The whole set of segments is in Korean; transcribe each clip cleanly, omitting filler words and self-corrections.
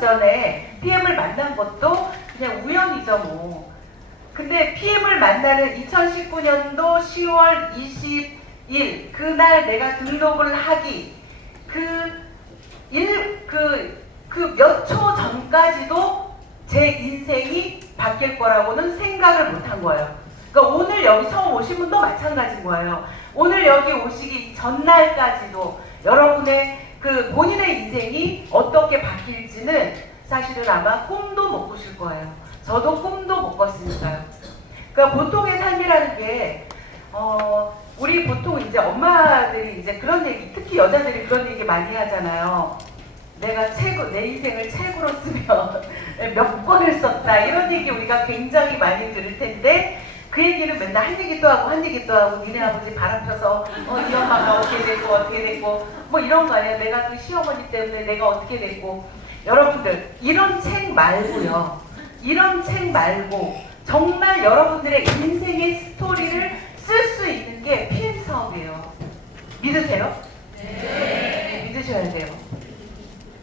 전에 PM을 만난 것도 그냥 우연이죠 뭐. 근데 PM을 만나는 2019년도 10월 20일 그날 내가 등록을 하기 몇 초 전까지도 제 인생이 바뀔 거라고는 생각을 못 한 거예요. 그러니까 오늘 여기 처음 오신 분도 마찬가지인 거예요. 오늘 여기 오시기 전날까지도 여러분의 그 본인의 인생이 어떻게 바뀔지는 사실은 아마 꿈도 못 꾸실 거예요. 저도 꿈도 못 꿨으니까요. 그러니까 보통의 삶이라는 게 우리 보통 이제 엄마들이 이제 그런 얘기, 특히 여자들이 그런 얘기 많이 하잖아요. 내가 내 인생을 책으로 쓰면 몇 권을 썼다 이런 얘기 우리가 굉장히 많이 들을 텐데 그 얘기를 맨날 한 얘기 또 하고 한 얘기 또 하고 니네 아버지 바람 펴서 네 엄마가 어떻게 됐고 뭐 이런 거 아니야. 내가 그 시어머니 때문에 내가 어떻게 됐고. 여러분들 이런 책 말고요. 이런 책 말고 정말 여러분들의 인생의 스토리를 쓸 수 있는 게 PM 사업이에요. 믿으세요? 네. 믿으셔야 돼요.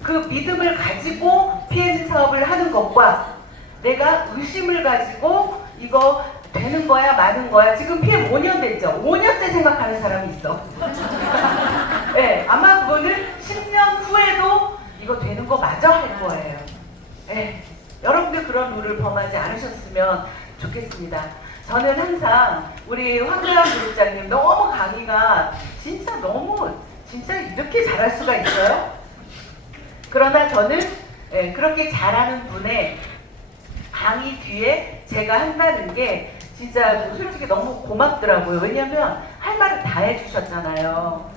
그 믿음을 가지고 PM 사업을 하는 것과 내가 의심을 가지고 이거 되는 거야 마는 거야. 지금 PM 5년 됐죠? 5년째 생각하는 사람이 있어. 네, 아마 그거는 10년 후에도 이거 되는 거 맞아 할 거예요. 네, 여러분들 그런 룰을 범하지 않으셨으면 좋겠습니다. 저는 항상 우리 황대환 그룹장님 너무 강의가 진짜 이렇게 잘할 수가 있어요? 그러나 저는 그렇게 잘하는 분의 강의 뒤에 제가 한다는 게 진짜 솔직히 너무 고맙더라고요. 왜냐면 할 말을 다 해주셨잖아요.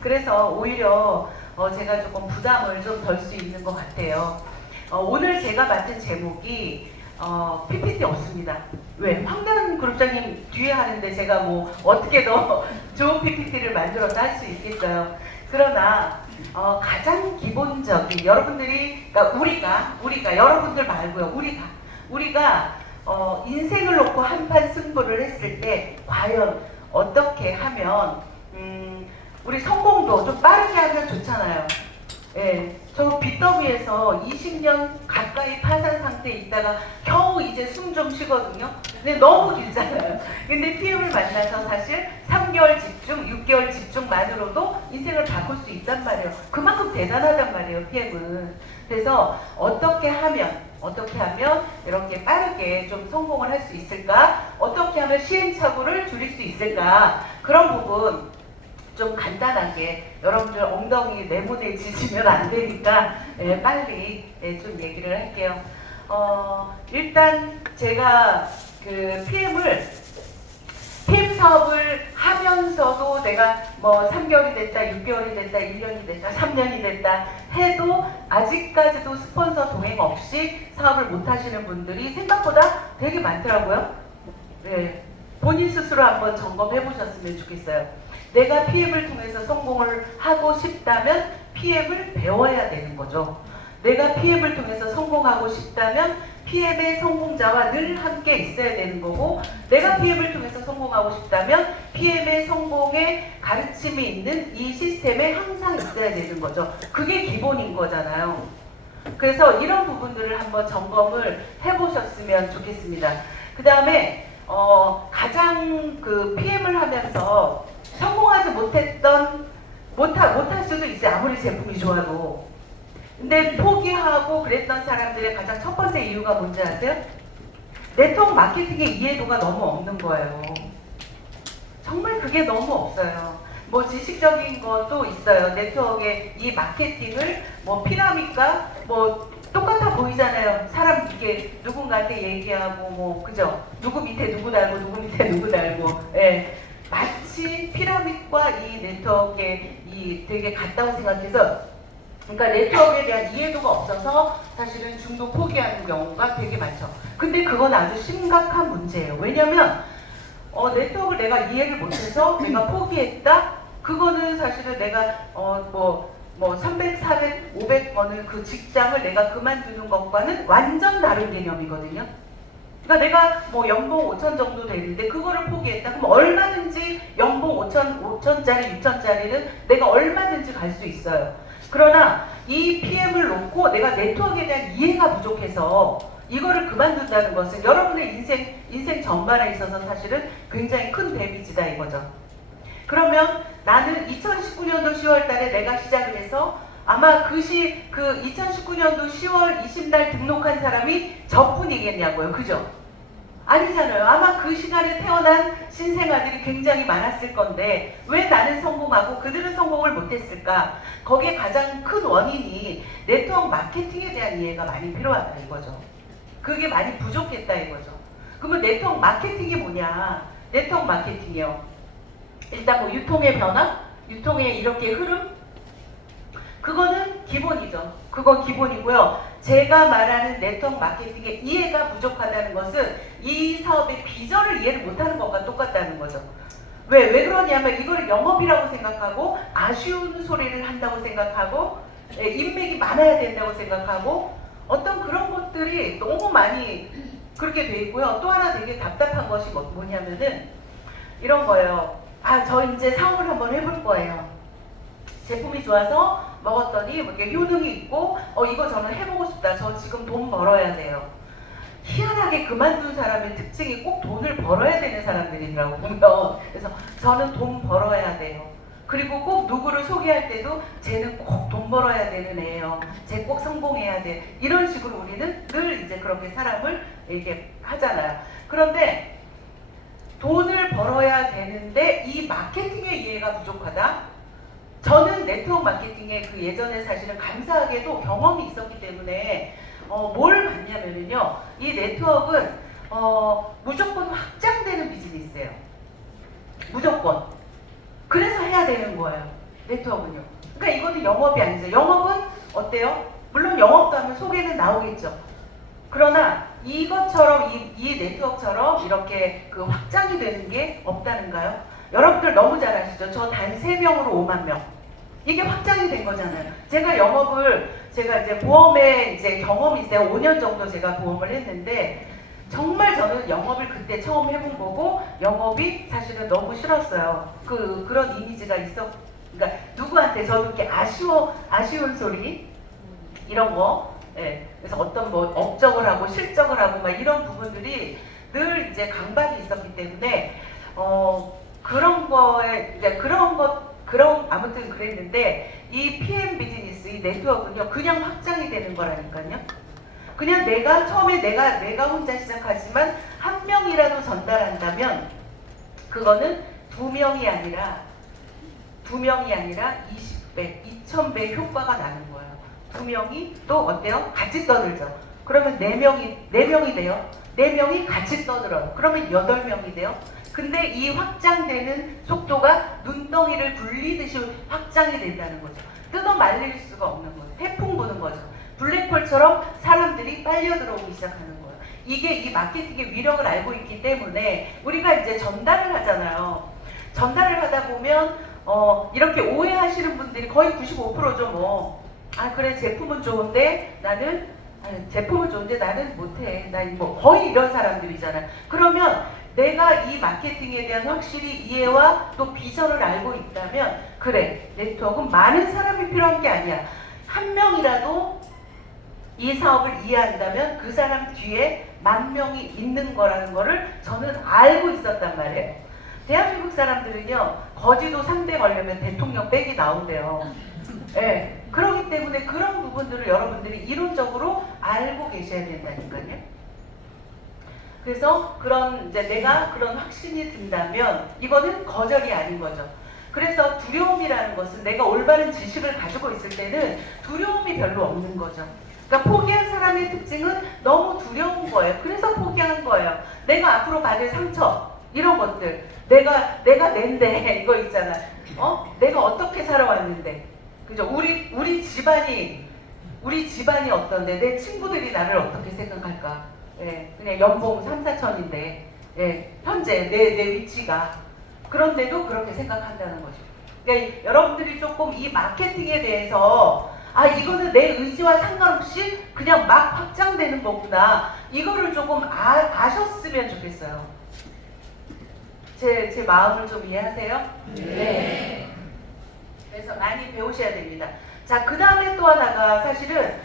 그래서 오히려 제가 조금 부담을 좀 덜 수 있는 것 같아요. 오늘 제가 맡은 제목이 PPT 없습니다. 왜? 황대환 그룹장님 뒤에 하는데 제가 뭐 어떻게 더 좋은 PPT를 만들어서 할 수 있겠어요. 그러나 가장 기본적인 여러분들이 그러니까 우리가 여러분들 말고요. 우리가 인생을 놓고 한판 승부를 했을 때 과연 어떻게 하면 우리 성공도 좀 빠르게 하면 좋잖아요. 저 빚더미에서 20년 가까이 파산 상태에 있다가 겨우 이제 숨 좀 쉬거든요. 근데 너무 길잖아요. 근데 PM을 만나서 사실 3개월 집중, 6개월 집중만으로도 인생을 바꿀 수 있단 말이에요. 그만큼 대단하단 말이에요, PM은. 그래서 어떻게 하면 이렇게 빠르게 좀 성공을 할 수 있을까? 어떻게 하면 시행착오를 줄일 수 있을까? 그런 부분 좀 간단하게 여러분들 엉덩이 네모내지시면 안 되니까 빨리 좀 얘기를 할게요. 일단 제가 그 PM 사업을 하면서도 내가 뭐 3개월이 됐다, 6개월이 됐다, 1년이 됐다, 3년이 됐다 해도 아직까지도 스폰서 동행 없이 사업을 못 하시는 분들이 생각보다 되게 많더라고요. 본인 스스로 한번 점검해 보셨으면 좋겠어요. 내가 PM을 통해서 성공을 하고 싶다면 PM을 배워야 되는 거죠. 내가 PM을 통해서 성공하고 싶다면 PM의 성공자와 늘 함께 있어야 되는 거고, 내가 PM을 통해서 성공하고 싶다면 PM의 성공에 가르침이 있는 이 시스템에 항상 있어야 되는 거죠. 그게 기본인 거잖아요. 그래서 이런 부분들을 한번 점검을 해보셨으면 좋겠습니다. 그 다음에 가장 그 PM을 하면서 성공하지 못할 수도 있어요. 아무리 제품이 좋아도. 근데 포기하고 그랬던 사람들의 가장 첫 번째 이유가 뭔지 아세요? 네트워크 마케팅의 이해도가 너무 없는 거예요. 정말 그게 너무 없어요. 뭐 지식적인 것도 있어요. 네트워크의 이 마케팅을 뭐 피라미드가 뭐 똑같아 보이잖아요. 사람 이게 누군가한테 얘기하고 뭐 그죠? 누구 밑에 누구 달고 누구 밑에 누구 달고 마치 피라미드과 이 네트워크의 이 되게 같다고 생각해서 그러니까 네트워크에 대한 이해도가 없어서 사실은 중도 포기하는 경우가 되게 많죠. 근데 그건 아주 심각한 문제예요. 왜냐면 네트워크를 내가 이해를 못해서 내가 포기했다? 그거는 사실은 내가 300, 400, 500번을 그 직장을 내가 그만두는 것과는 완전 다른 개념이거든요. 그러니까 내가 뭐 연봉 5천 정도 되는데 그거를 포기했다. 그럼 얼마든지 연봉 5천짜리, 6천짜리는 내가 얼마든지 갈 수 있어요. 그러나 이 PM을 놓고 내가 네트워크에 대한 이해가 부족해서 이거를 그만둔다는 것은 여러분의 인생 전반에 있어서 사실은 굉장히 큰 데미지다 이거죠. 그러면 나는 2019년도 10월 달에 내가 시작을 해서 아마 그 2019년도 10월 20날 등록한 사람이 저뿐이겠냐고요. 그죠? 아니잖아요. 아마 그 시간에 태어난 신생아들이 굉장히 많았을 건데 왜 나는 성공하고 그들은 성공을 못했을까? 거기에 가장 큰 원인이 네트워크 마케팅에 대한 이해가 많이 필요하다 이거죠. 그게 많이 부족했다 이거죠. 그러면 네트워크 마케팅이 뭐냐? 네트워크 마케팅이요. 일단 뭐 유통의 변화, 유통의 이렇게 흐름, 그거는 기본이죠. 그건 기본이고요. 제가 말하는 네트워크 마케팅의 이해가 부족하다는 것은 이 사업의 비전을 이해를 못하는 것과 똑같다는 거죠. 왜 그러냐면 이거를 영업이라고 생각하고 아쉬운 소리를 한다고 생각하고 인맥이 많아야 된다고 생각하고 어떤 그런 것들이 너무 많이 그렇게 돼 있고요. 또 하나 되게 답답한 것이 뭐냐면은 이런 거예요. 저 이제 사업을 한번 해볼 거예요. 제품이 좋아서 먹었더니 이렇게 효능이 있고 이거 저는 해보고 싶다. 저 지금 돈 벌어야 돼요. 희한하게 그만둔 사람의 특징이 꼭 돈을 벌어야 되는 사람들이라고 보면 그래서 저는 돈 벌어야 돼요. 그리고 꼭 누구를 소개할 때도 쟤는 꼭 돈 벌어야 되는 애예요. 쟤 꼭 성공해야 돼. 이런 식으로 우리는 늘 이제 그렇게 사람을 이렇게 하잖아요. 그런데 돈을 벌어야 되는데 이 마케팅의 이해가 부족하다? 저는 네트워크 마케팅에 그 예전에 사실은 감사하게도 경험이 있었기 때문에 뭘 봤냐면요. 이 네트워크는 무조건 확장되는 비즈니스예요. 무조건. 그래서 해야 되는 거예요. 네트워크는요. 그러니까 이거는 영업이 아니죠. 영업은 어때요? 물론 영업도 하면 소개는 나오겠죠. 그러나 이것처럼 이 네트워크처럼 이렇게 그 확장이 되는 게 없다는가요? 여러분들 너무 잘 아시죠? 저 단 3명으로 5만 명. 이게 확장이 된 거잖아요. 제가 이제 보험에 이제 경험이 있어요. 5년 정도 제가 보험을 했는데 정말 저는 영업을 그때 처음 해본 거고 영업이 사실은 너무 싫었어요. 그런 이미지가 그러니까 누구한테 저도 이렇게 아쉬운 소리 이런 거. 예. 그래서 어떤 뭐 업적을 하고 실적을 하고 막 이런 부분들이 늘 이제 강박이 있었기 때문에 그런 거에 아무튼 그랬는데 이 PM 비즈니스 이 네트워크는요 그냥 확장이 되는 거라니까요. 그냥 처음에 내가 혼자 시작하지만 한 명이라도 전달한다면 그거는 2명이 아니라 20배, 2000배 효과가 나는 거예요. 2명이 또 어때요? 같이 떠들죠. 그러면 4명이 돼요. 4명이 같이 떠들어요. 그러면 8명이 돼요. 근데 이 확장되는 속도가 눈덩이를 굴리듯이 확장이 된다는 거죠. 뜯어 말릴 수가 없는 거예요. 태풍 부는 거죠. 블랙홀처럼 사람들이 빨려 들어오기 시작하는 거예요. 이게 이 마케팅의 위력을 알고 있기 때문에 우리가 이제 전달을 하잖아요. 전달을 하다 보면 이렇게 오해하시는 분들이 거의 95%죠 뭐. 그래 제품은 좋은데 나는 못해. 나 뭐 거의 이런 사람들이잖아요. 그러면 내가 이 마케팅에 대한 확실히 이해와 또 비전을 알고 있다면 그래 네트워크는 많은 사람이 필요한 게 아니야. 한 명이라도 이 사업을 이해한다면 그 사람 뒤에 10,000명이 있는 거라는 거를 저는 알고 있었단 말이에요. 대한민국 사람들은요 거지도 상대 걸려면 대통령 백이 나온대요. 네, 그렇기 때문에 그런 부분들을 여러분들이 이론적으로 알고 계셔야 된다니까요. 그래서 내가 그런 확신이 든다면 이거는 거절이 아닌 거죠. 그래서 두려움이라는 것은 내가 올바른 지식을 가지고 있을 때는 두려움이 별로 없는 거죠. 그러니까 포기한 사람의 특징은 너무 두려운 거예요. 그래서 포기한 거예요. 내가 앞으로 받을 상처 이런 것들 내가 낸데 이거 있잖아. 내가 어떻게 살아왔는데 그죠? 우리 집안이 어떤데 내 친구들이 나를 어떻게 생각할까? 예, 그냥 연봉 3, 4천인데 예, 현재 내 위치가 그런데도 그렇게 생각한다는 거죠. 그러니까 여러분들이 조금 이 마케팅에 대해서 이거는 내 의지와 상관없이 그냥 막 확장되는 거구나. 이거를 조금 아셨으면 좋겠어요. 제 마음을 좀 이해하세요? 네. 그래서 많이 배우셔야 됩니다. 자, 그 다음에 또 하나가 사실은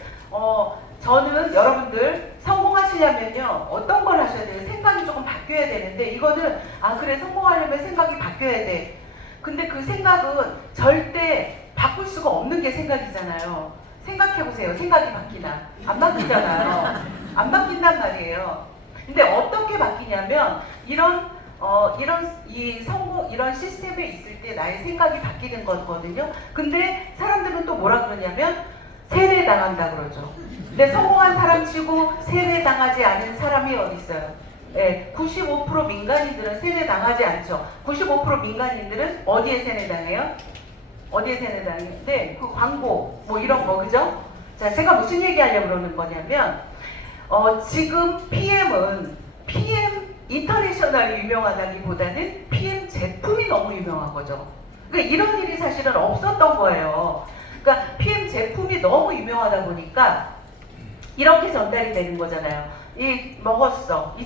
저는 여러분들 성공하시려면요 어떤 걸 하셔야 돼요? 생각이 조금 바뀌어야 되는데 이거는 그래 성공하려면 생각이 바뀌어야 돼. 근데 그 생각은 절대 바꿀 수가 없는 게 생각이잖아요. 생각해보세요. 생각이 바뀌나? 안 바뀌잖아요. 안 바뀐단 말이에요. 근데 어떻게 바뀌냐면 이런 시스템에 있을 때 나의 생각이 바뀌는 거거든요. 근데 사람들은 또 뭐라 그러냐면 세뇌당한다 그러죠. 근데 성공한 사람 치고 세뇌당하지 않은 사람이 어디 있어요? 네, 95% 민간인들은 세뇌당하지 않죠. 95% 민간인들은 어디에 세뇌당해요? 어디에 세뇌당해요? 네, 그 광고 뭐 이런 거 그죠? 자, 제가 무슨 얘기하려고 그러는 거냐면 지금 PM 인터내셔널이 유명하다기보다는 PM 제품이 너무 유명한 거죠. 그러니까 이런 일이 사실은 없었던 거예요. 그러니까 PM 제품이 너무 유명하다 보니까 이렇게 전달이 되는 거잖아요. 이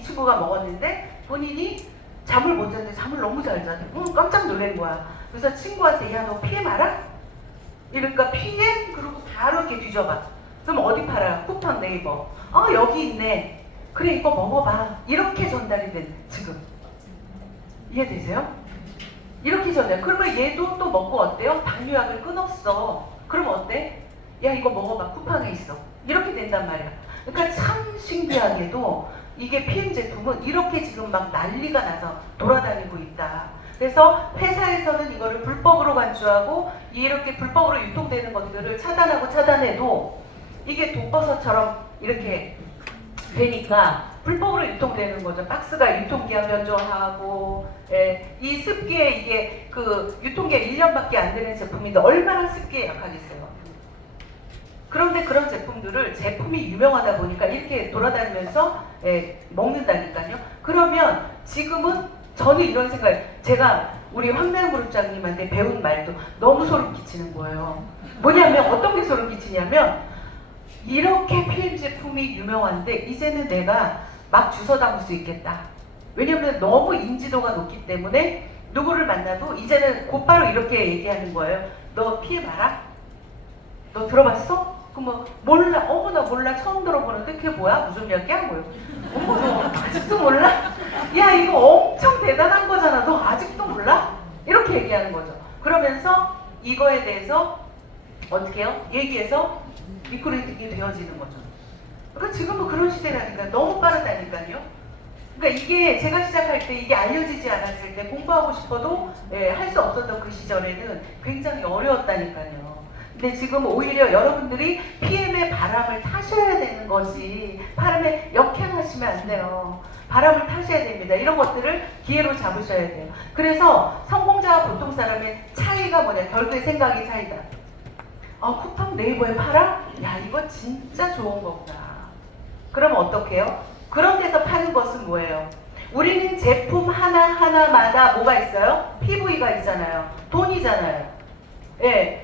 친구가 먹었는데 본인이 잠을 못 잤는데 잠을 너무 잘 자네. 깜짝 놀란 거야. 그래서 친구한테 야 너 PM 알아? 이러니까 PM 그리고 바로 이렇게 뒤져봐. 그럼 어디 팔아요? 쿠팡 네이버. 여기 있네. 그래 이거 먹어봐. 이렇게 전달이 된 지금 이해되세요? 이렇게 전달. 그러면 얘도 또 먹고 어때요? 당뇨약을 끊었어. 그럼 어때? 야 이거 먹어봐. 쿠팡에 있어. 이렇게 된단 말이야. 그러니까 참 신기하게도 이게 PM 제품은 이렇게 지금 막 난리가 나서 돌아다니고 있다. 그래서 회사에서는 이거를 불법으로 간주하고 이렇게 불법으로 유통되는 것들을 차단해도 이게 독버섯처럼 이렇게 되니까 불법으로 유통되는 거죠. 박스가 유통기한 변조하고, 이 습기에 이게 그 유통기한 1년밖에 안 되는 제품인데 얼마나 습기에 약하겠어요. 그런데 그런 제품들을 제품이 유명하다 보니까 이렇게 돌아다니면서 먹는다니까요. 그러면 지금은 저는 이런 생각, 제가 우리 황나영그룹장님한테 배운 말도 너무 소름 끼치는 거예요. 뭐냐면 어떤 게 소름 끼치냐면 이렇게 PM 제품이 유명한데 이제는 내가 막 주워 담을 수 있겠다. 왜냐면 너무 인지도가 높기 때문에 누구를 만나도 이제는 곧바로 이렇게 얘기하는 거예요. 너 PM 알아? 너 들어봤어? 그럼 몰라. 나 몰라. 처음 들어보는데 그게 뭐야? 무슨 약이야? 뭐야? 너 아직도 몰라? 야 이거 엄청 대단한 거잖아. 너 아직도 몰라? 이렇게 얘기하는 거죠. 그러면서 이거에 대해서 어떻게 해요? 얘기해서 리크루팅이 되어지는 거죠. 그러니까 지금은 그런 시대라니까요. 너무 빠르다니까요. 그러니까 이게 제가 시작할 때 이게 알려지지 않았을 때 공부하고 싶어도 할 수 없었던 그 시절에는 굉장히 어려웠다니까요. 근데 지금 오히려 여러분들이 PM의 바람을 타셔야 되는 것이 바람에 역행하시면 안 돼요. 바람을 타셔야 됩니다. 이런 것들을 기회로 잡으셔야 돼요. 그래서 성공자와 보통 사람의 차이가 뭐냐? 결국에 생각이 차이다. 쿠팡 네이버에 팔아? 야 이거 진짜 좋은 거구나. 그럼 어떻게 해요? 그런 데서 파는 것은 뭐예요? 우리는 제품 하나하나마다 뭐가 있어요? PV가 있잖아요. 돈이잖아요.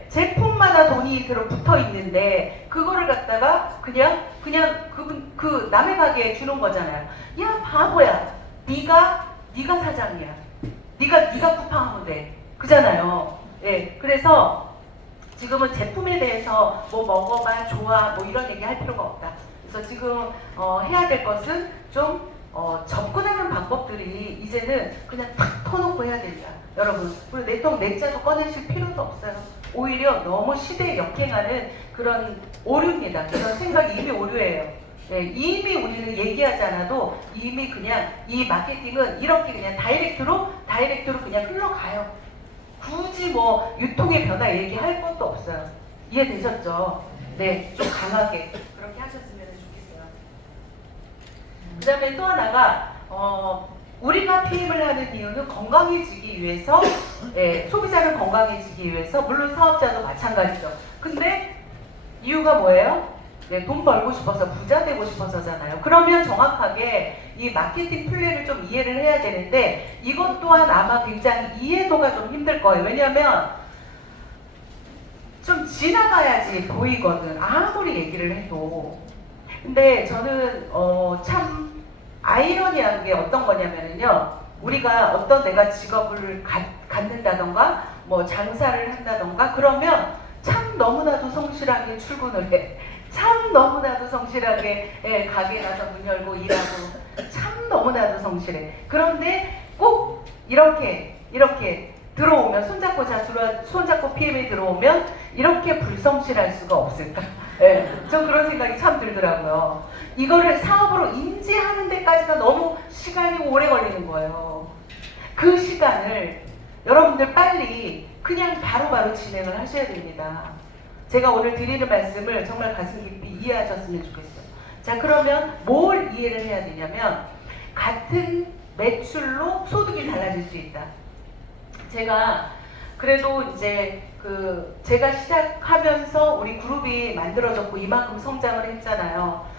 제품마다 돈이 붙어 있는데 그거를 갖다가 그냥 그 남의 가게에 주는 거잖아요. 야 바보야. 네가 사장이야. 네가 쿠팡하면 돼. 그잖아요. 그래서 지금은 제품에 대해서 뭐 먹어봐, 좋아, 뭐 이런 얘기 할 필요가 없다. 그래서 지금 해야 될 것은 좀 접근하는 방법들이 이제는 그냥 탁 터놓고 해야 된다. 여러분, 그리고 내자도 꺼내실 필요도 없어요. 오히려 너무 시대에 역행하는 그런 오류입니다. 그런 생각이 이미 오류예요. 이미 우리는 얘기하지 않아도 이미 그냥 이 마케팅은 이렇게 그냥 다이렉트로 그냥 흘러가요. 굳이 뭐 유통의 변화 얘기할 것도 없어요. 이해되셨죠? 네, 좀 강하게 그렇게 하셨으면 좋겠어요. 그 다음에 또 하나가 우리가 PM을 하는 이유는 건강해지기 위해서, 소비자는 건강해지기 위해서, 물론 사업자도 마찬가지죠. 근데 이유가 뭐예요? 돈 벌고 싶어서, 부자 되고 싶어서잖아요. 그러면 정확하게 이 마케팅 플랜을 좀 이해를 해야 되는데 이것 또한 아마 굉장히 이해도가 좀 힘들 거예요. 왜냐하면 좀 지나가야지 보이거든. 아무리 얘기를 해도. 근데 저는 참 아이러니한 게 어떤 거냐면요. 우리가 내가 직업을 갖는다던가 뭐 장사를 한다던가 그러면 참 참 너무나도 성실하게 출근을 해. 참 너무나도 성실하게 가게 가서 문 열고 일하고 참 너무나도 성실해. 그런데 꼭 이렇게 들어오면 손잡고 PM에 들어오면 이렇게 불성실할 수가 없을까? 예, 전 그런 생각이 참 들더라고요. 이거를 사업으로 인지하는 데까지가 너무 시간이 오래 걸리는 거예요. 그 시간을 여러분들 빨리 그냥 바로바로 진행을 하셔야 됩니다. 제가 오늘 드리는 말씀을 정말 가슴 깊이 이해하셨으면 좋겠어요. 자, 그러면 뭘 이해를 해야 되냐면 같은 매출로 소득이 달라질 수 있다. 제가 그래도 이제 제가 시작하면서 우리 그룹이 만들어졌고 이만큼 성장을 했잖아요.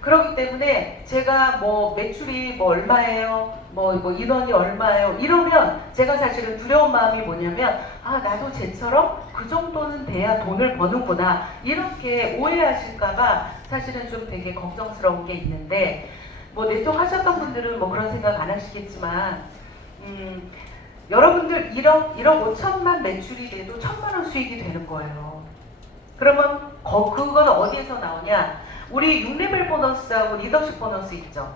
그렇기 때문에 제가 뭐 매출이 뭐 얼마예요? 뭐 인원이 얼마예요? 이러면 제가 사실은 두려운 마음이 뭐냐면 나도 쟤처럼 그 정도는 돼야 돈을 버는구나 이렇게 오해하실까봐 사실은 좀 되게 걱정스러운 게 있는데 뭐 네트워크 하셨던 분들은 뭐 그런 생각 안 하시겠지만 여러분들 1억 5천만 매출이 돼도 1,000만 원 수익이 되는 거예요. 그러면 그건 어디에서 나오냐? 우리 6레벨 보너스하고 리더십 보너스 있죠.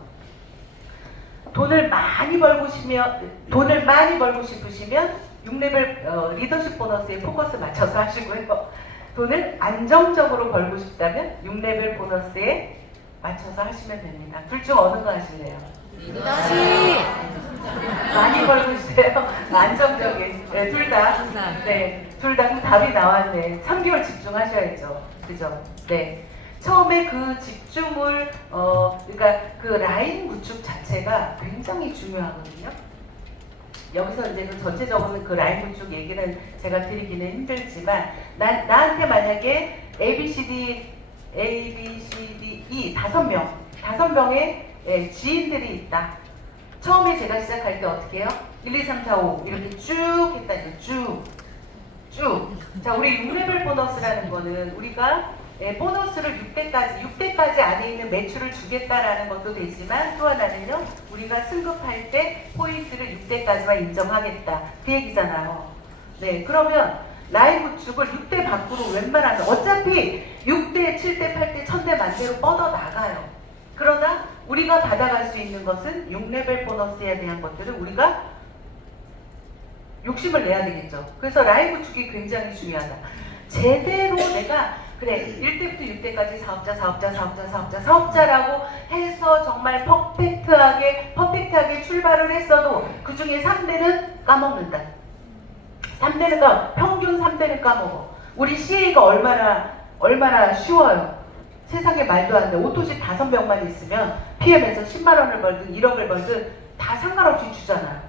돈을 많이 벌고 싶으시면 6레벨 리더십 보너스에 포커스 맞춰서 하시고요. 돈을 안정적으로 벌고 싶다면 6레벨 보너스에 맞춰서 하시면 됩니다. 둘 중 어느 거 하실래요? 리더십! 많이 벌고 있어요. 안정적인. 네, 둘 다. 네, 둘 다. 그럼 답이 나왔네. 3개월 집중하셔야죠. 그죠? 네. 처음에 그 집중을, 그러니까 그 라인 구축 자체가 굉장히 중요하거든요. 여기서 이제 그 전체적으로 그 라인 구축 얘기는 제가 드리기는 힘들지만, 나한테 만약에 A, B, C, D, E 5명의 지인들이 있다. 처음에 제가 시작할 때 어떻게 해요? 1, 2, 3, 4, 5 이렇게 쭉 했다니까. 쭉. 자, 우리 6레벨 보너스라는 거는 우리가 보너스를 6대까지 안에 있는 매출을 주겠다라는 것도 되지만 또 하나는요. 우리가 승급할 때 포인트를 6대까지만 인정하겠다. 그 얘기잖아요. 네, 그러면 라인 구축을 6대 밖으로 웬만하면 어차피 6대, 7대, 8대, 1000대 만대로 뻗어나가요. 그러나 우리가 받아갈 수 있는 것은 6레벨 보너스에 대한 것들을 우리가 욕심을 내야 되겠죠. 그래서 라인 구축이 굉장히 중요하다. 제대로 내가 그래 1대부터 6대까지 사업자라고 해서 정말 퍼펙트하게 출발을 했어도 그 중에 3대는 까먹는다. 3대는 평균 3대는 까먹어. 우리 CA가 얼마나 쉬워요. 세상에 말도 안 돼. 오토집 5명만 있으면 PM에서 10만 원을 벌든 1억을 벌든 다 상관없이 주잖아요.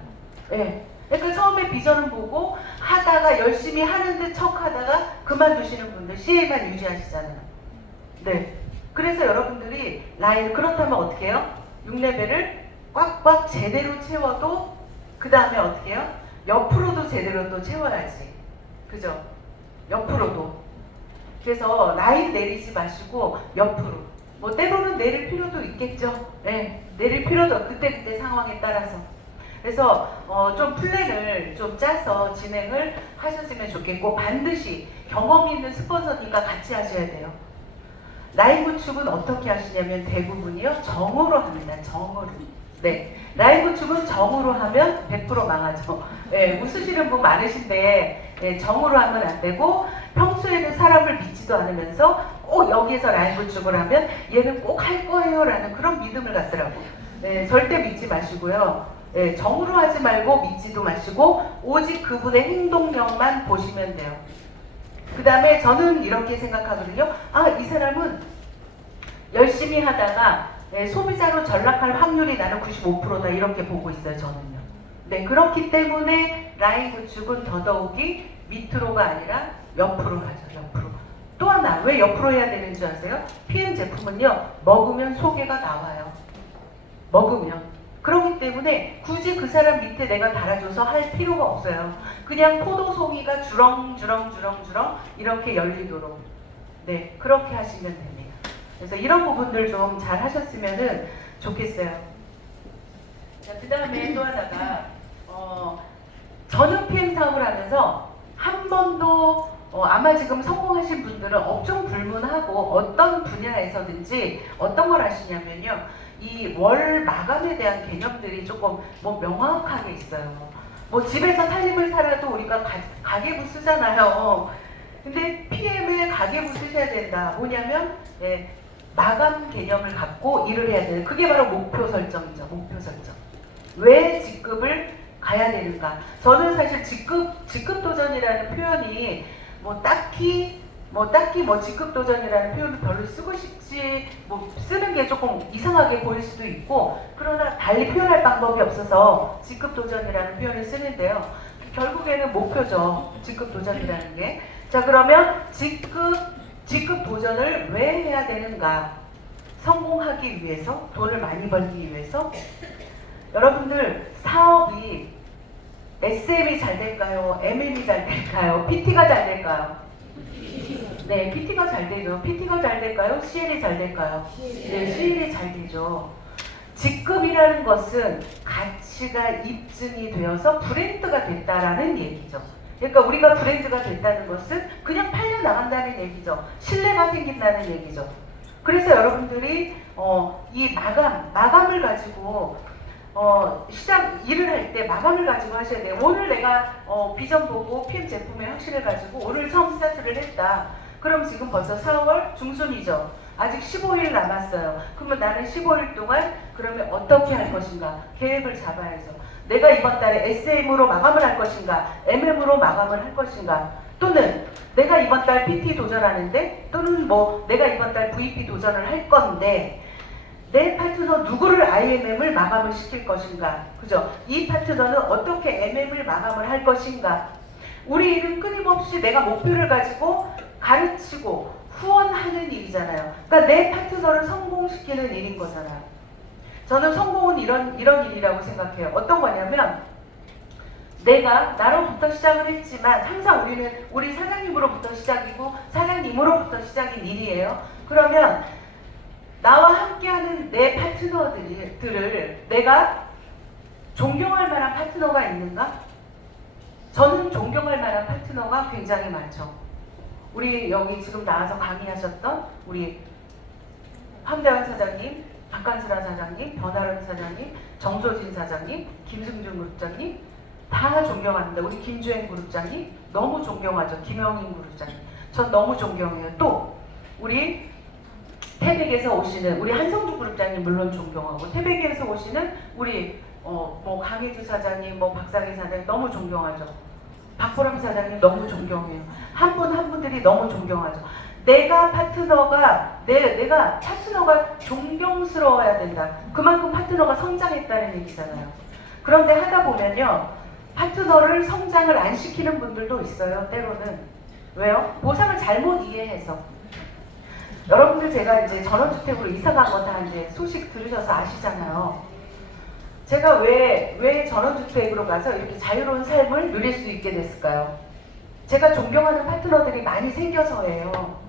예. 그러니까 처음에 비전을 보고 하다가 열심히 하는 듯 척하다가 그만두시는 분들 CA만 유지하시잖아요. 네. 그래서 여러분들이 그렇다면 어떻게 해요? 6레벨을 꽉꽉 제대로 채워도 그 다음에 어떻게 해요? 옆으로도 제대로 또 채워야지. 그죠? 옆으로도. 그래서 라인 내리지 마시고 옆으로. 뭐 때로는 내릴 필요도 있겠죠. 네. 내릴 필요도 그때 상황에 따라서. 그래서 좀 플랜을 좀 짜서 진행을 하셨으면 좋겠고 반드시 경험 있는 스폰서님과 같이 하셔야 돼요. 라인 구축은 어떻게 하시냐면 대부분이요 정으로 합니다. 정으로. 네, 라인 구축은 정으로 하면 100% 망하죠. 네, 웃으시는 분 많으신데 네, 정으로 하면 안 되고 평소에는 사람을 믿지도 않으면서 꼭 여기에서 라인 구축을 하면 얘는 꼭 할 거예요 라는 그런 믿음을 갖더라고요. 네, 절대 믿지 마시고요. 네, 정으로 하지 말고 믿지도 마시고 오직 그분의 행동력만 보시면 돼요. 그 다음에 저는 이렇게 생각하거든요. 이 사람은 열심히 하다가 소비자로 전락할 확률이 나는 95%다 이렇게 보고 있어요. 저는요. 네, 그렇기 때문에 라인 구축은 더더욱이 밑으로가 아니라 옆으로 하죠. 옆으로. 또 하나 왜 옆으로 해야 되는 줄 아세요? PM 제품은요. 먹으면 소개가 나와요. 먹으면. 그렇기 때문에 굳이 그 사람 밑에 내가 달아줘서 할 필요가 없어요. 그냥 포도송이가 주렁주렁 이렇게 열리도록 네 그렇게 하시면 됩니다. 그래서 이런 부분들 좀 잘 하셨으면 좋겠어요. 그 다음에 또 하나가 저는 PM 사업을 하면서 한 번도 아마 지금 성공하신 분들은 업종 불문하고 어떤 분야에서든지 어떤 걸 하시냐면요. 이 월 마감에 대한 개념들이 조금 뭐 명확하게 있어요. 뭐 집에서 살림을 살아도 우리가 가계부 쓰잖아요. 근데 PM에 가계부 쓰셔야 된다. 뭐냐면 마감 개념을 갖고 일을 해야 되는, 그게 바로 목표 설정이죠. 목표 설정. 왜 직급을 가야 되는가? 저는 사실 직급 도전이라는 표현이 딱히 직급 도전이라는 표현을 별로 쓰고 싶지, 쓰는 게 조금 이상하게 보일 수도 있고, 그러나 달리 표현할 방법이 없어서 직급 도전이라는 표현을 쓰는데요. 결국에는 목표죠. 직급 도전이라는 게. 자, 그러면 직급 도전을 왜 해야 되는가? 성공하기 위해서, 돈을 많이 벌기 위해서. 여러분들 사업이 SM이 잘 될까요? MM이 잘 될까요? PT가 잘 될까요? 네, PT가 잘 되죠. PT가 잘 될까요? CL이 잘 될까요? 네, CL이 잘 되죠. 직급이라는 것은 가치가 입증이 되어서 브랜드가 됐다라는 얘기죠. 그러니까 우리가 브랜드가 됐다는 것은 그냥 팔려 나간다는 얘기죠. 신뢰가 생긴다는 얘기죠. 그래서 여러분들이 이 마감을 가지고 일을 할 때 마감을 가지고 하셔야 돼요. 오늘 내가 비전 보고 PM 제품의 확신을 가지고 오늘 처음 스타트를 했다. 그럼 지금 벌써 4월 중순이죠. 아직 15일 남았어요. 그러면 나는 15일 동안 그러면 어떻게 할 것인가? 계획을 잡아야죠. 내가 이번 달에 SM으로 마감을 할 것인가? MM으로 마감을 할 것인가? 또는 내가 이번 달 PT 도전하는데, 또는 내가 이번 달 VP 도전을 할 건데, 내 파트너 누구를 IMM을 마감을 시킬 것인가? 그죠? 이 파트너는 어떻게 MM을 마감을 할 것인가? 우리 일은 끊임없이 내가 목표를 가지고 가르치고 후원하는 일이잖아요. 그러니까 내 파트너를 성공시키는 일인 거잖아요. 저는 성공은 이런 일이라고 생각해요. 어떤 거냐면, 내가 나로부터 시작을 했지만 항상 우리 사장님으로부터 시작이고 사장님으로부터 시작인 일이에요. 그러면 나와 함께하는 내 파트너들을 내가 존경할 만한 파트너가 있는가? 저는 존경할 만한 파트너가 굉장히 많죠. 우리 여기 지금 나와서 강의하셨던 우리 황대환 사장님, 박간수라 사장님, 변아름 사장님, 정소진 사장님, 김승준 그룹장님 다 존경합니다. 우리 김주행 그룹장님 너무 존경하죠. 김영인 그룹장님 전 너무 존경해요. 또 우리 태백에서 오시는 우리 한성주 그룹장님 물론 존경하고, 태백에서 오시는 우리 강혜주 사장님, 박상희 사장님 너무 존경하죠. 박보람 사장님 너무 존경해요. 한 분 한 분들이 너무 존경하죠. 내가 파트너가 존경스러워야 된다. 그만큼 파트너가 성장했다는 얘기잖아요. 그런데 하다 보면요, 파트너를 성장을 안 시키는 분들도 있어요. 때로는. 왜요? 보상을 잘못 이해해서. 여러분들 제가 이제 전원주택으로 이사간 거 다 이제 소식 들으셔서 아시잖아요. 제가 왜 전원주택으로 가서 이렇게 자유로운 삶을 누릴 수 있게 됐을까요? 제가 존경하는 파트너들이 많이 생겨서예요.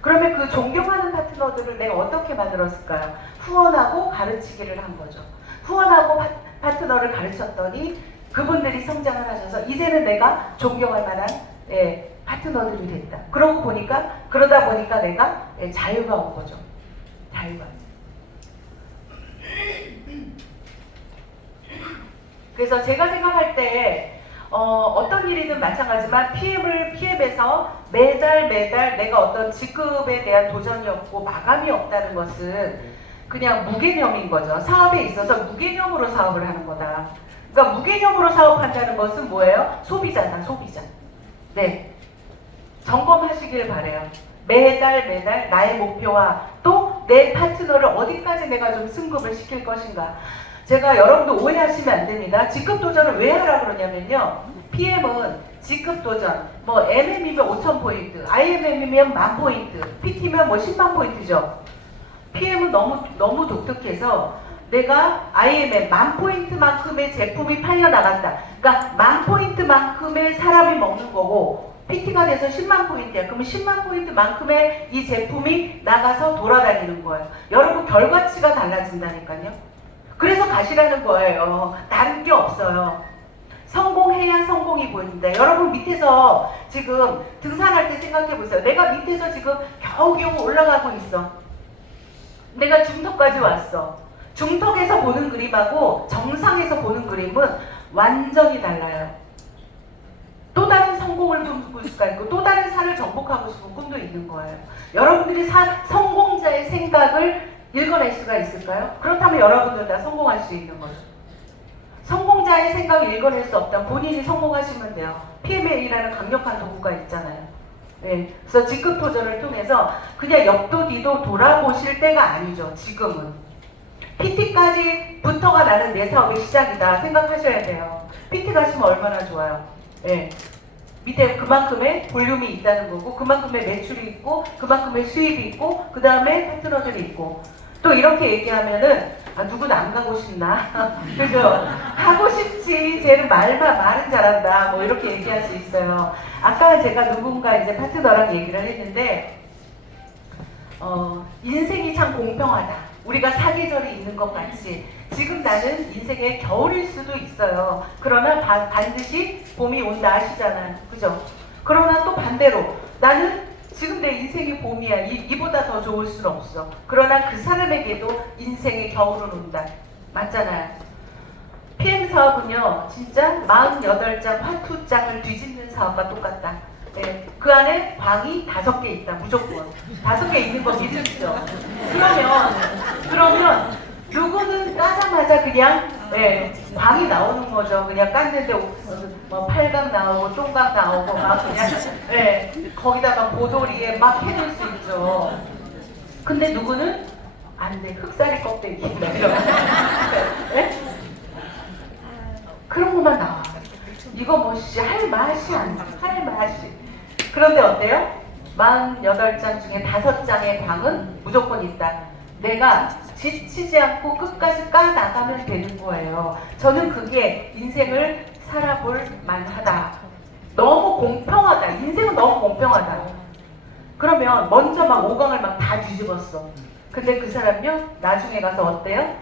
그러면 그 존경하는 파트너들을 내가 어떻게 만들었을까요? 후원하고 가르치기를 한 거죠. 후원하고 파트너를 가르쳤더니 그분들이 성장을 하셔서 이제는 내가 존경할 만한 파트너들이 됐다. 그러다 보니까 내가 자유가 온 거죠. 자유가. 그래서 제가 생각할 때 어떤 일이든 마찬가지지만 PM에서 매달 내가 어떤 직급에 대한 도전이 없고 마감이 없다는 것은 그냥 무개념인 거죠. 사업에 있어서 무개념으로 사업을 하는 거다. 그러니까 무개념으로 사업한다는 것은 뭐예요? 소비자다, 소비자. 네. 점검하시길 바래요. 매달 나의 목표와 또 내 파트너를 어디까지 내가 좀 승급을 시킬 것인가. 제가 여러분도 오해하시면 안 됩니다. 직급 도전을 왜 하라 그러냐면요. PM은 직급 도전, MM이면 5,000포인트, IMM이면 10,000포인트, PT면 10만 포인트죠. PM은 너무 독특해서 내가 IMM 10,000포인트만큼의 제품이 팔려 나간다. 그러니까 10,000포인트만큼의 사람이 먹는 거고, PT가 돼서 10만 포인트야. 그러면 10만 포인트만큼의 이 제품이 나가서 돌아다니는 거예요. 여러분 결과치가 달라진다니까요. 그래서 가시라는 거예요. 다른 게 없어요. 성공해야 성공이 보인다. 여러분 밑에서 지금 등산할 때 생각해 보세요. 내가 밑에서 지금 겨우겨우 올라가고 있어. 내가 중턱까지 왔어. 중턱에서 보는 그림하고 정상에서 보는 그림은 완전히 달라요. 또 다른 성공을 꿈꿀 수가 있고 또 다른 산을 정복하고 싶은 꿈도 있는 거예요. 여러분들이 성공자의 생각을 읽어낼 수가 있을까요? 그렇다면 여러분들 다 성공할 수 있는 거죠. 성공자의 생각을 읽어낼 수 없다면 본인이 성공하시면 돼요. PMA라는 강력한 도구가 있잖아요. 네, 그래서 직급 도전을 통해서 그냥 옆도 뒤도 돌아보실 때가 아니죠. 지금은 PT까지부터가 나는 내 사업의 시작이다 생각하셔야 돼요. PT 가시면 얼마나 좋아요. 네. 밑에 그만큼의 볼륨이 있다는 거고 그만큼의 매출이 있고 그만큼의 수입이 있고 그 다음에 파트너들이 있고 또 이렇게 얘기하면은 누구는 안 가고 싶나? 그죠? 가고 싶지. 쟤는 말은 잘한다. 뭐 이렇게 얘기할 수 있어요. 아까 제가 누군가 이제 파트너랑 얘기를 했는데 인생이 참 공평하다. 우리가 사계절이 있는 것 같이 지금 나는 인생의 겨울일 수도 있어요. 그러나 반드시 봄이 온다 하시잖아요. 그죠? 그러나 또 반대로 나는 지금 내 인생이 봄이야. 이보다 더 좋을 수는 없어. 그러나 그 사람에게도 인생의 겨울은 온다. 맞잖아요. PM 사업은요. 진짜 48장 화투장을 뒤집는 사업과 똑같다. 네, 그 안에 방이 5개 있다. 무조건. 5개 있는 거 믿으시죠? 그러면 누구는 까자마자 그냥 방이 나오는 거죠. 그냥 깠는데 뭐 팔각 나오고 똥각 나오고 막 그냥 거기다 막 보도리에 막 해놓을 수 있죠. 근데 누구는 안 돼. 흑사리 껍데기 이런 그런 것만 나와. 이거 뭐씨 할 맛이 안 나. 할 맛이. 그런데 어때요? 48장 중에 5장의 방은 무조건 있다. 내가 지치지 않고 끝까지 까나가면 되는 거예요. 저는 그게 인생을 살아볼 만하다. 너무 공평하다. 인생은 너무 공평하다. 그러면 먼저 막 5강을 막 다 뒤집었어. 근데 그 사람요? 나중에 가서 어때요?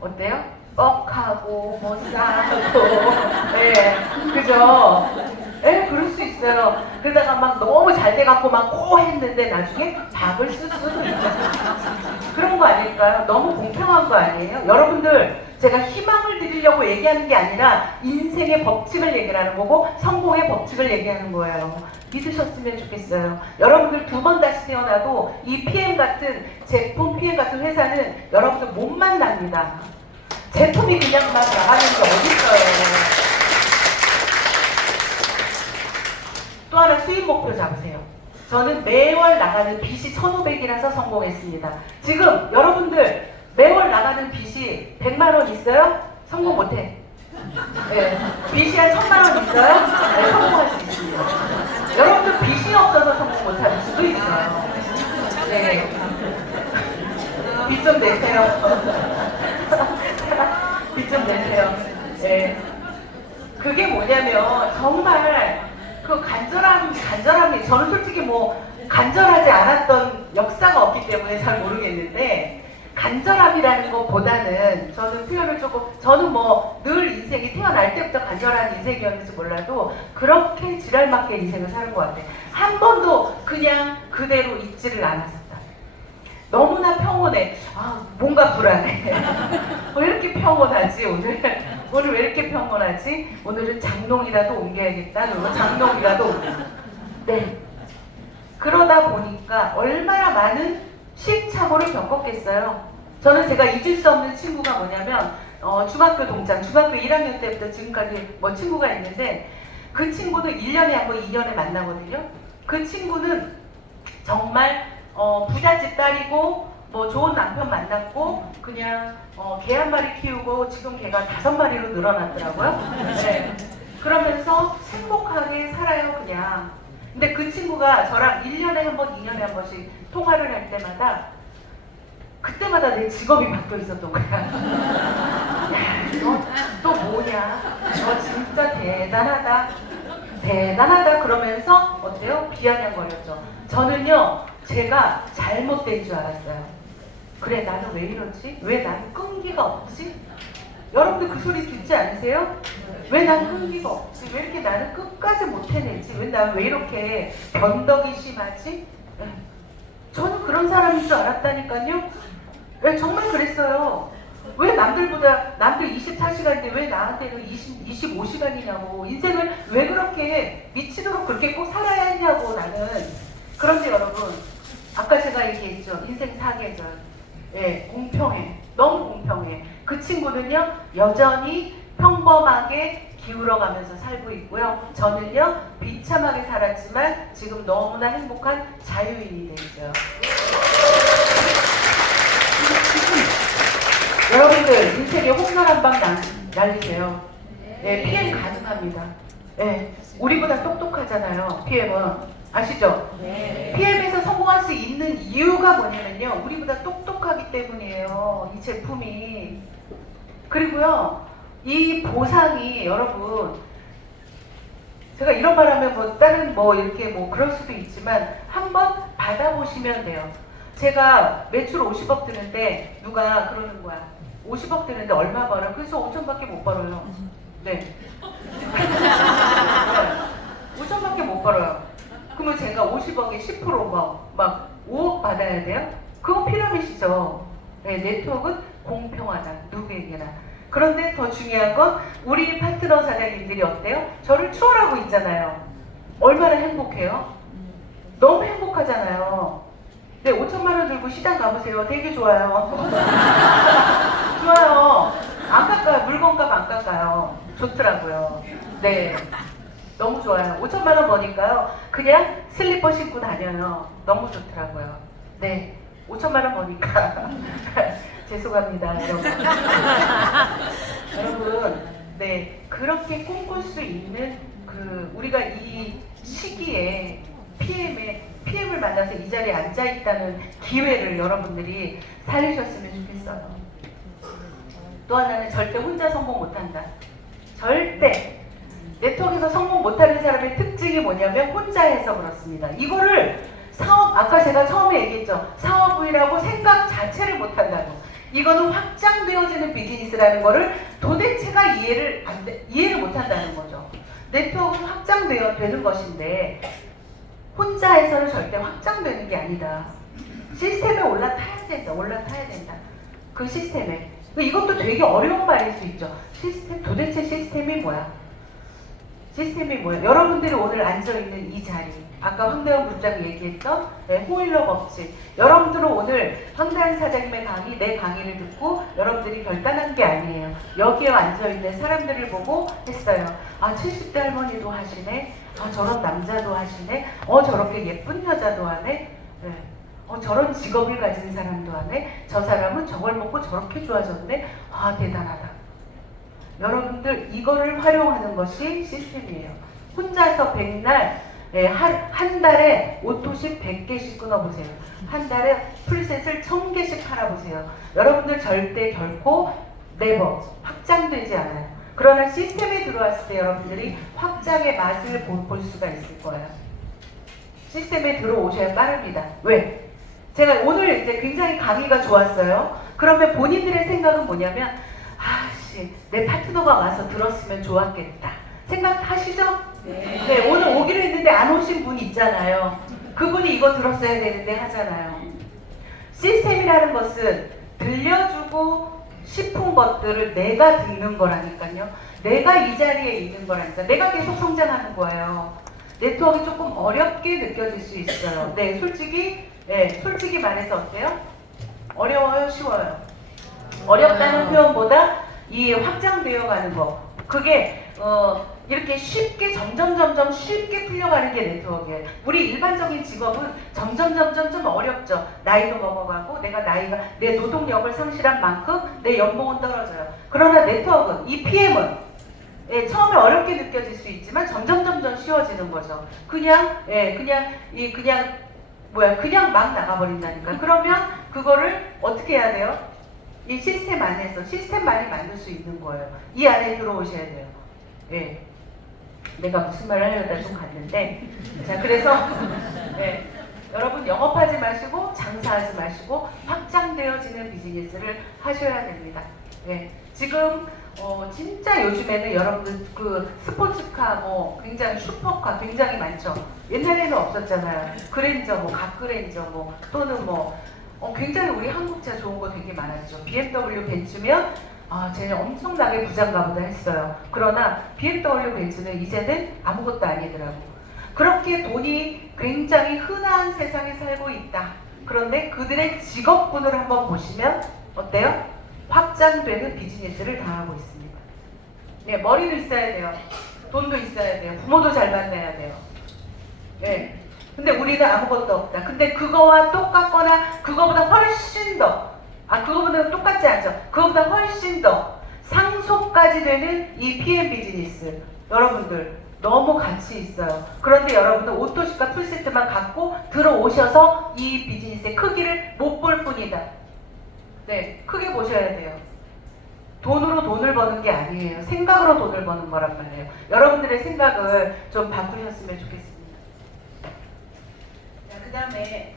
어때요? 뻑하고 뭐 싸고 그죠? 그럴 수 있어요. 그러다가 막 너무 잘 돼갖고 막 했는데 나중에 밥을 쓸 수도 있죠. 그런 거 아닐까요? 너무 공평한 거 아니에요? 여러분들 제가 희망을 드리려고 얘기하는 게 아니라 인생의 법칙을 얘기하는 거고 성공의 법칙을 얘기하는 거예요. 믿으셨으면 좋겠어요. 여러분들 2번 다시 태어나도 이 PM 같은 제품, PM 같은 회사는 여러분들 못 만납니다. 제품이 그냥 막 나가는 게 어딨어요. 또 하나 수입 목표 잡으세요. 저는 매월 나가는 빚이 1,500이라서 성공했습니다. 지금 여러분들 매월 나가는 빚이 100만 원 있어요? 성공 못해. 빚이 한 1,000만 원 있어요? 성공할 수 있습니다. 여러분들 빚이 없어서 성공 못할 수도 있어요. 빚 좀 내세요. 빚 좀 내세요. 그게 뭐냐면 정말 그 간절함이 저는 솔직히 뭐 간절하지 않았던 역사가 없기 때문에 잘 모르겠는데 간절함이라는 것보다는 저는 표현을 저는 뭐 늘 인생이 태어날 때부터 간절한 인생이었는지 몰라도 그렇게 지랄맞게 인생을 사는 것 같아요. 한 번도 그냥 그대로 있지를 않았었다. 너무나 평온해. 뭔가 불안해. 왜 이렇게 평온하지 오늘 왜 이렇게 평온하지? 오늘은 장롱이라도 옮겨야겠다. 그리고 장롱이라도 옮겨. 그러다 보니까 얼마나 많은 시행착오를 겪었겠어요. 저는 제가 잊을 수 없는 친구가 뭐냐면 중학교 동창, 중학교 1학년 때부터 지금까지 뭐 친구가 있는데 그 친구도 1년에 한 번 2년에 만나거든요. 그 친구는 정말 부잣집 딸이고 뭐 좋은 남편 만났고 그냥 개 한 마리 키우고 지금 개가 5마리로 늘어났더라고요. 그러면서 행복하게 살아요 그냥. 근데 그 친구가 저랑 1년에 한 번, 2년에 한 번씩 통화를 할 때마다 그때마다 내 직업이 바뀌어 있었던 거야. 야, 너 또 뭐냐? 너 진짜 대단하다. 대단하다 그러면서 어때요? 비아냥거렸죠. 저는요 제가 잘못된 줄 알았어요. 그래 나는 왜 이러지? 왜 나는 끈기가 없지? 여러분들 그 소리 듣지 않으세요? 왜 난 흥미가 없지? 왜 이렇게 나는 끝까지 못 해내지? 왜 난 왜 이렇게 변덕이 심하지? 네. 저는 그런 사람인 줄 알았다니까요. 네, 정말 그랬어요. 왜 남들보다 남들 24시간인데 왜 나한테는 25시간이냐고, 인생을 왜 그렇게 미치도록 그렇게 꼭 살아야 했냐고 나는. 그런데 여러분, 아까 제가 얘기했죠. 인생 사계절. 예, 공평해. 너무 공평해. 그 친구는요, 여전히 평범하게 기울어가면서 살고 있고요. 저는요, 비참하게 살았지만 지금 너무나 행복한 자유인이 되죠. 여러분들, 인생에 홈런 한 방 날리세요. 예, PM 가능합니다. 예, 우리보다 똑똑하잖아요. PM은. 아시죠? 네. PM에서 성공할 수 있는 이유가 뭐냐면요, 우리보다 똑똑하기 때문이에요. 이 제품이. 그리고요, 이 보상이 여러분, 제가 이런 말 하면 뭐 다른 뭐 이렇게 뭐 그럴 수도 있지만 한번 받아보시면 돼요. 제가 매출 50억 드는데 누가 그러는 거야. 50억 드는데 얼마 벌어? 그래서 5천밖에 못 벌어요. 네. 5천밖에 못 벌어요. 그러면 제가 50억에 10% 막 5억 받아야 돼요? 그거 피라미드죠. 네, 네트워크는 공평하다. 누구에게나. 그런데 더 중요한 건 우리 파트너 사장님들이 어때요? 저를 추월하고 있잖아요. 얼마나 행복해요? 너무 행복하잖아요. 네, 5천만 원 들고 시장 가보세요. 되게 좋아요. 좋아요. 안 깎아요. 물건값 안 깎아요. 좋더라고요. 네. 너무 좋아요. 5천만 원 버니까요. 그냥 슬리퍼 신고 다녀요. 너무 좋더라고요. 네. 5천만 원 버니까. 죄송합니다, 여러분. 여러분, 네. 그렇게 꿈꿀 수 있는 우리가 이 시기에 PM을 만나서 이 자리에 앉아있다는 기회를 여러분들이 살리셨으면 좋겠어요. 또 하나는 절대 혼자 성공 못한다. 절대. 네트워크에서 성공 못하는 사람의 특징이 뭐냐면 혼자 해서 그렇습니다. 이거를 아까 제가 처음에 얘기했죠. 사업부이라고 생각 자체를 못한다고. 이거는 확장되어지는 비즈니스라는 거를 도대체가 이해를 못한다는 거죠. 네트워크는 확장되는 것인데 혼자 해서는 절대 확장되는 게 아니다. 시스템에 올라타야 된다. 그 시스템에. 이것도 되게 어려운 말일 수 있죠. 도대체 시스템이 뭐야? 여러분들이 오늘 앉아있는 이 자리, 아까 황대현 부장이 얘기했던 호일러 법칙. 여러분들은 오늘 황대현 사장님의 강의, 내 강의를 듣고 여러분들이 결단한 게 아니에요. 여기에 앉아있는 사람들을 보고 했어요. 아, 70대 할머니도 하시네. 아, 저런 남자도 하시네. 저렇게 예쁜 여자도 하네. 네. 저런 직업을 가진 사람도 하네. 저 사람은 저걸 먹고 저렇게 좋아졌네. 아, 대단하다. 여러분들, 이거를 활용하는 것이 시스템이에요. 혼자서 백날, 한 달에 오토십 100개씩 끊어보세요. 한 달에 풀셋을 1000개씩 팔아보세요. 여러분들 절대 결코 확장되지 않아요. 그러나 시스템에 들어왔을 때 여러분들이 확장의 맛을 볼 수가 있을 거예요. 시스템에 들어오셔야 빠릅니다. 왜? 제가 오늘 이제 굉장히 강의가 좋았어요. 그러면 본인들의 생각은 뭐냐면, 내 파트너가 와서 들었으면 좋았겠다. 생각하시죠? 네, 오늘 오기로 했는데 안 오신 분 있잖아요. 그분이 이거 들었어야 되는데 하잖아요. 시스템이라는 것은 들려주고 싶은 것들을 내가 듣는 거라니까요. 내가 이 자리에 있는 거라니까. 내가 계속 성장하는 거예요. 네트워크가 조금 어렵게 느껴질 수 있어요. 네, 솔직히 말해서 어때요? 어려워요? 쉬워요? 어렵다는 표현보다 이 확장되어 가는 거, 그게 이렇게 쉽게 점점 쉽게 풀려가는 게 네트워크예요. 우리 일반적인 직업은 점점 좀 어렵죠. 나이도 먹어가고 내 노동력을 상실한 만큼 내 연봉은 떨어져요. 그러나 네트워크는, 이 PM은 처음에 어렵게 느껴질 수 있지만 점점 쉬워지는 거죠. 그냥 막 나가버린다니까. 그러면 그거를 어떻게 해야 돼요? 이 시스템 안에서 시스템만이 만들 수 있는 거예요. 이 안에 들어오셔야 돼요. 예. 내가 무슨 말을 하려다 좀 갔는데, 자, 그래서 여러분 영업하지 마시고 장사하지 마시고 확장되어지는 비즈니스를 하셔야 됩니다. 예. 지금 진짜 요즘에는 여러분들 그 스포츠카 뭐 굉장히 슈퍼카 굉장히 많죠. 옛날에는 없었잖아요. 그랜저 뭐 갓그랜저 뭐 또는 뭐 굉장히 우리 한국차 좋은 거 되게 많았죠. BMW 벤츠면 쟤는 엄청나게 부자인가 보다 했어요. 그러나 BMW 벤츠는 이제는 아무것도 아니더라고. 그렇게 돈이 굉장히 흔한 세상에 살고 있다. 그런데 그들의 직업군을 한번 보시면 어때요? 확장되는 비즈니스를 당하고 있습니다. 네, 머리도 있어야 돼요. 돈도 있어야 돼요. 부모도 잘 만나야 돼요. 네. 근데 우리는 아무것도 없다. 근데 그거와 똑같거나 그거보다 훨씬 더, 그거보다 똑같지 않죠. 그거보다 훨씬 더 상속까지 되는 이 PM 비즈니스. 여러분들 너무 가치 있어요. 그런데 여러분들 오토시카 풀세트만 갖고 들어오셔서 이 비즈니스의 크기를 못 볼 뿐이다. 네, 크게 보셔야 돼요. 돈으로 돈을 버는 게 아니에요. 생각으로 돈을 버는 거란 말이에요. 여러분들의 생각을 좀 바꾸셨으면 좋겠습니다. 자, 그 다음에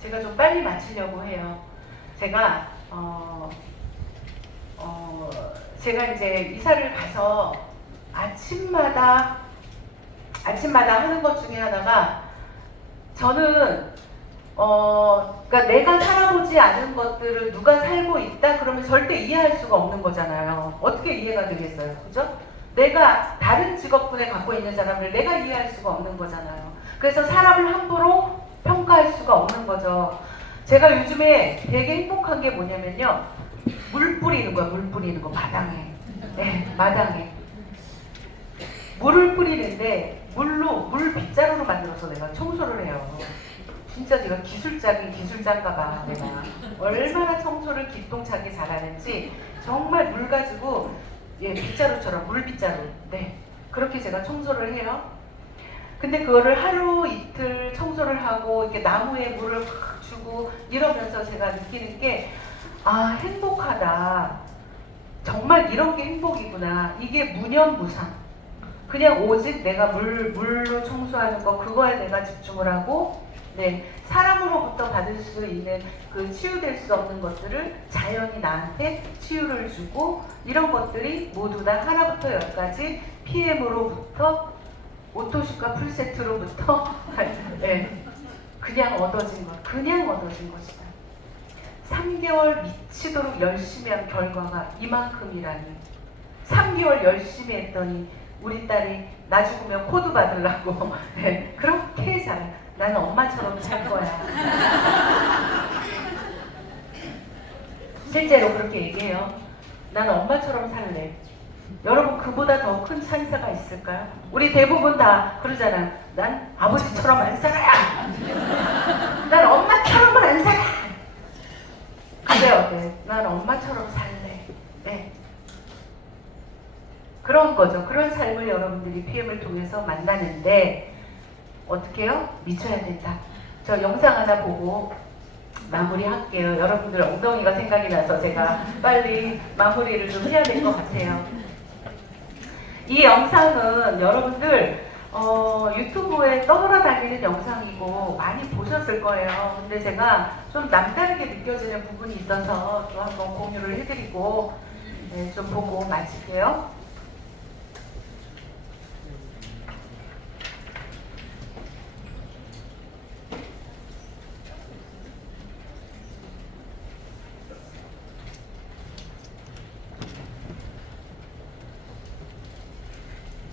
제가 좀 빨리 마치려고 해요. 제가 이제 이사를 가서 아침마다 하는 것 중에 하나가 저는 그러니까 내가 살아보지 않은 것들을 누가 살고 있다 그러면 절대 이해할 수가 없는 거잖아요. 어떻게 이해가 되겠어요, 그죠? 내가 다른 직업군에 갖고 있는 사람을 내가 이해할 수가 없는 거잖아요. 그래서 사람을 함부로 평가할 수가 없는 거죠. 제가 요즘에 되게 행복한 게 뭐냐면요, 물 뿌리는 거야. 물 뿌리는 거 마당에. 네, 마당에 물을 뿌리는데 물 빗자루로 만들어서 내가 청소를 해요. 진짜 내가 기술자인가 봐. 내가 얼마나 청소를 기똥차게 잘하는지 정말 물 가지고 빗자루처럼 물 빗자루. 네, 그렇게 제가 청소를 해요. 근데 그거를 하루 이틀 청소를 하고 이렇게 나무에 물을 확 주고 이러면서 제가 느끼는 게 행복하다. 정말 이런 게 행복이구나. 이게 무념무상. 그냥 오직 내가 물로 청소하는 거 그거에 내가 집중을 하고, 네, 사람으로부터 받을 수 있는 그 치유될 수 없는 것들을 자연이 나한테 치유를 주고, 이런 것들이 모두 다 하나부터 열까지 PM으로부터 오토시카 풀세트로부터 네, 그냥 얻어진 것이다. 3개월 미치도록 열심히 한 결과가 이만큼이라니. 3개월 열심히 했더니 우리 딸이 나 죽으면 코드 받으려고 네, 그렇게 나는 엄마처럼 살 거야. 실제로 그렇게 얘기해요. 나는 엄마처럼 살래. 여러분, 그보다 더 큰 찬사가 있을까요? 우리 대부분 다 그러잖아. 난 아버지처럼 안 살아야. 난 엄마처럼은 안 살아. 그래, 어때? 난 엄마처럼 살래. 네. 그런 거죠. 그런 삶을 여러분들이 PM을 통해서 만나는데 어떻게 해요? 미쳐야 된다. 저 영상 하나 보고 마무리할게요. 여러분들 엉덩이가 생각이 나서 제가 빨리 마무리를 좀 해야 될 것 같아요. 이 영상은 여러분들 유튜브에 떠돌아다니는 영상이고 많이 보셨을 거예요. 근데 제가 좀 남다르게 느껴지는 부분이 있어서 또 한번 공유를 해드리고 좀 보고 마칠게요.